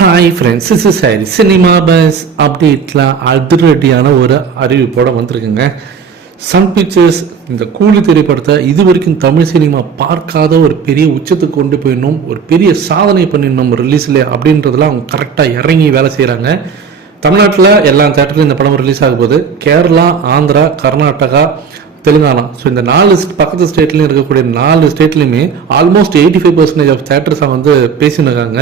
Hi friends, this is Hari. Cinema bus அப்டேட்டில் அதிரடியான ஒரு அறிவிப்போட வந்திருக்குங்க. சன் பிக்சர்ஸ் இந்த கூலி திரைப்படத்தை இது வரைக்கும் தமிழ் சினிமா பார்க்காத ஒரு பெரிய உச்சத்துக்கு கொண்டு போயிடணும், ஒரு பெரிய சாதனை பண்ணிடணும் ரிலீஸில் அப்படின்றதுல அவங்க கரெக்டாக இறங்கி வேலை செய்கிறாங்க. தமிழ்நாட்டில் எல்லா தேட்டர்லையும் இந்த படம் ரிலீஸ் ஆக போகுது. கேரளா, ஆந்திரா, கர்நாடகா, தெலுங்கானா, ஸோ இந்த 4 பக்கத்து ஸ்டேட்லையும் இருக்கக்கூடிய 4 ஸ்டேட்லையுமே ஆல்மோஸ்ட் 85% ஆஃப் தேட்டர்ஸை வந்து பேசினிருக்காங்க.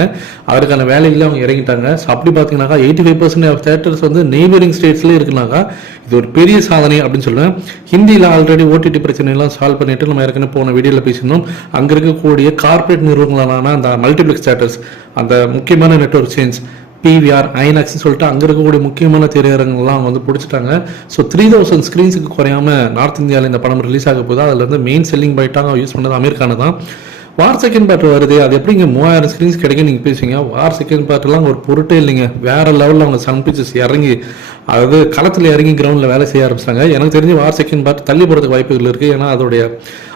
அதற்கான வேலைகளில் அவங்க இறங்கிட்டாங்க. ஸோ அப்படி பார்த்தீங்கன்னாக்கா 85% ஆஃப் தேட்டர்ஸ் வந்து நெய்பரிங் ஸ்டேட்ஸ்லேயே இருக்குனாக்கா இது ஒரு பெரிய சாதனை அப்படின்னு சொல்லுவேன். ஹிந்தியில் ஆல்ரெடி ஓடிடி பிரச்சனைலாம் சால்வ் பண்ணிட்டு நம்ம ஏற்கனவே போன வீடியோவில் பேசியிருந்தோம். அங்கே இருக்கக்கூடிய கார்பரேட் நிறுவனங்களான அந்த மல்டிப்ளெக்ஸ் தேட்டர்ஸ், அந்த முக்கியமான நெட்வொர்க் செயின்ஸ் பிவிஆர், ஐநாக்ஸ்ன்னு சொல்லிட்டு அங்கே இருக்கக்கூடிய முக்கியமான திரையரங்கள்லாம் அவங்க வந்து பிடிச்சிட்டாங்க. ஸோ 3000 ஸ்க்ரீன்ஸுக்கு குறையாமல் நார்த் இந்தியாவில் இந்த படம் ரிலீஸ் ஆக போது. அதில் வந்து மெயின் செல்லிங் பைட்டாக யூஸ் பண்ணது அமெரிக்கான தான். வார் செகண்ட் பார்ட் வருது, அது எப்படிங்க 3000 ஸ்க்ரீன்ஸ் கிடைக்கும் நீங்கள் பேசுவீங்க. வார் செகண்ட் பார்ட்லாம் ஒரு பொருட்டே இல்லைங்க. வேறு லெவலில் அவங்க சன் பிக்சர்ஸ் இறங்கி, அதாவது களத்தில் இறங்கி கிரவுண்டில் வேலை செய்ய ஆரம்பிச்சிட்டாங்க. எனக்கு தெரிஞ்சு வார் செகண்ட் பார்ட் தள்ளி போகிறதுக்கு வாய்ப்புகள் இருக்குது. ஏன்னா அதோடைய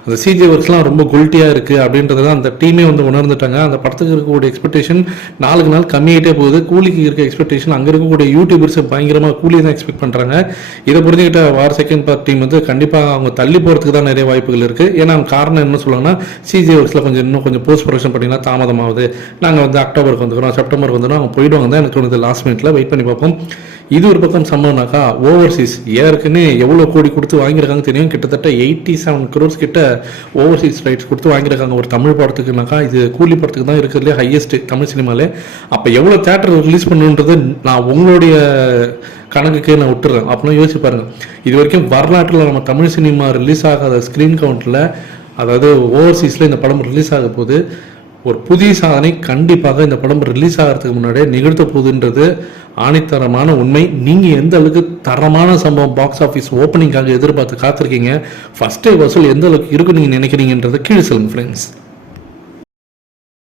அந்த சிஜி ஒர்க்ஸ்லாம் ரொம்ப குல்ட்டியாக இருக்குது அப்படின்றது தான் அந்த டீமே வந்து உணர்ந்துட்டாங்க. அந்த படத்துக்கு இருக்கக்கூடிய எக்ஸ்பெக்டேஷன் நாளுக்கு நாள் கம்மியாகிட்டே போகுது. கூலிக்கு இருக்க எக்ஸ்பெக்டேஷன் அங்கே இருக்கக்கூடிய யூடியூபர்ஸ் பயங்கரமாக கூலி தான் எக்ஸ்பெக்ட் பண்ணுறாங்க. இதை புரிஞ்சுக்கிட்ட வார் செகண்ட் பார்ட் டீம் வந்து கண்டிப்பாக அவங்க தள்ளி போகிறதுக்கு தான் நிறைய வாய்ப்புகள் இருக்குது. ஏன்னா காரணம் என்ன சொல்லுவாங்கன்னா, சிஜி ஒர்க்ஸில் இன்னும் கொஞ்சம் போஸ்ட் ப்ரொடக்ஷன் பண்ணிங்கன்னா தாமதமாகுது, நாங்கள் வந்து அக்டோபருக்கு வந்துக்கிறோம், செப்டம்பருக்கு வந்துடும், அவங்க போயிடுவாங்க தான் எனக்கு தோணுது. லாஸ்ட் மினிட்ல வெயிட் பண்ணி பார்ப்போம். இது ஒரு பக்கம் சம்பவம்னாக்கா, ஓவர்சீஸ் ஏற்கனவே எவ்வளோ கோடி கொடுத்து வாங்கியிருக்காங்க தெரியும். கிட்டத்தட்ட 87 crores கிட்ட ஓவர்சீஸ் ரைட்ஸ் கொடுத்து வாங்கியிருக்காங்க ஒரு தமிழ் படத்துக்குனாக்கா. இது கூலி படத்துக்கு தான் இருக்கிறதுலே ஹையஸ்ட் தமிழ் சினிமாலே. அப்போ எவ்வளோ தேட்டர் ரிலீஸ் பண்ணுன்றது நான் உங்களுடைய கணக்குக்கு நான் விட்டுறேன். அப்படின்னா யோசிச்சு பாருங்க. இது வரைக்கும் வரலாற்றில் நம்ம தமிழ் சினிமா ரிலீஸ் ஆகாத ஸ்க்ரீன் கவுண்டில், அதாவது ஓவர்சீஸில் இந்த படம் ரிலீஸ் ஆக போது ஒரு புதிய சாதனை கண்டிப்பாக இந்த படம் ரிலீஸ் ஆகிறதுக்கு முன்னாடியே நிகழ்த்த போகுதுன்றது ஆணித்தரமான உண்மை. நீங்கள் எந்த அளவுக்கு தரமான சம்பவம் பாக்ஸ் ஆஃபீஸ் ஓப்பனிங்காக எதிர்பார்த்து காத்திருக்கீங்க, ஃபர்ஸ்ட் டே வசூல் எந்த அளவுக்கு இருக்குன்னு நீங்கள் நினைக்கிறீங்கன்றதை கீழே சொல்லுங்கள் ஃப்ரெண்ட்ஸ்.